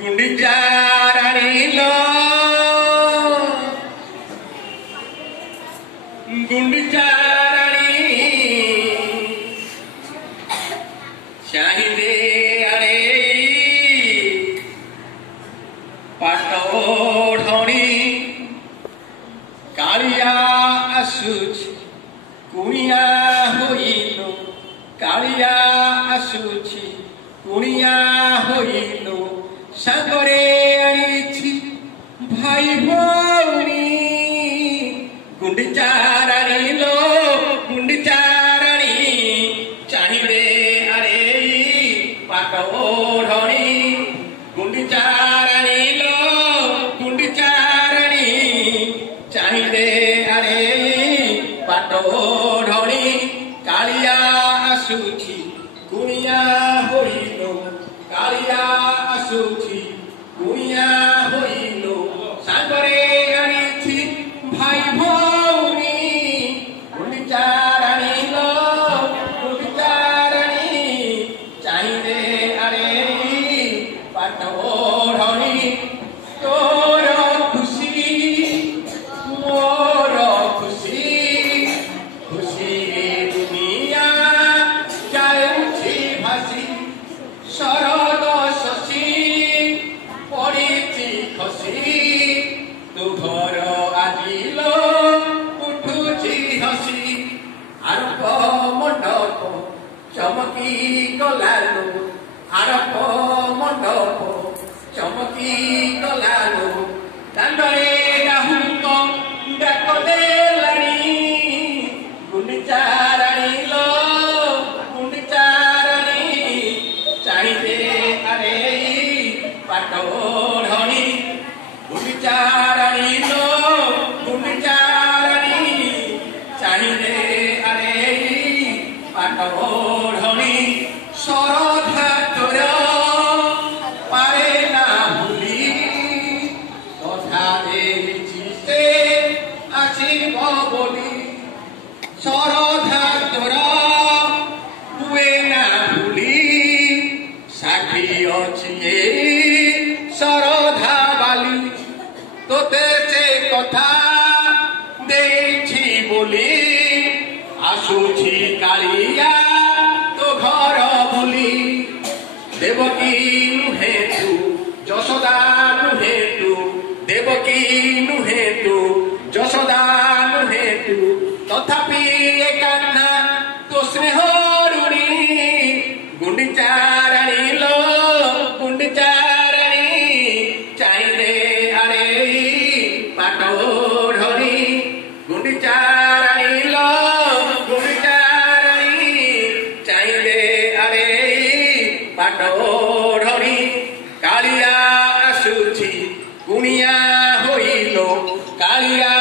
गुंडीचा राणीला गुंडीचा राणी चाहिए अरे पाटोढ़ी कालिया आसुच कुणिया होइलो कालिया आसुची कुणिया होइलो सागरे आनिछि भाई भौणी गुंडीचा रानी लो गुंडीचा रानी चाहिए अरे पाटोढ़ी गुंडीचा रानी लो गुंडीचा रानी चाहिए अरे पाटोढ़ी कालिया आसुछि कुणिया होइलो कालिया आसुछि कुणिया होइलो सागरे आनिछि भाई भौणी गुंडीचा रानी लो गुंडीचा रानी चाहिए अरे पाटोढ़ी तोर खुशी मोर खुशी खुशी दुनिया जाऊछि भासी शरद शशी पड़िछि खसी तू घर आजिलो उठुछि हसी आरप मंडप चमकी गलालो आरप मंडप चमकी गलालो दांडरे गाहुक डाक देलानी गुंडीचा रानी लो गुंडीचा रानी चाहिए अरे पाटोढ़ी गुंडीचा रानी लो गुंडीचा रानी चाहिए अरे पाटोढ़ी शरधा तोर पारे ना भूली कथा देछि से आसिब बोली शरधा तोर हुए ना भूली साथी अछि शरधा बाली तोते से कथा देछि बोली आसुछि कालिया तो घर बुली देवकी नुहे तू यशोदा नुहे तू देवकी नुहे तू यशोदा नुहे तू तथापि कान्हा तो स्नेह ऋणी गुंडीचा रानी लो गुंडीचा रानी चाहिए अरे पाटोढ़ी गुंडीचा रानी लो गुंडीचा रानी चाहिए अरे पाटोढ़ी कालिया आसुछि कुणिया होइलो कालिया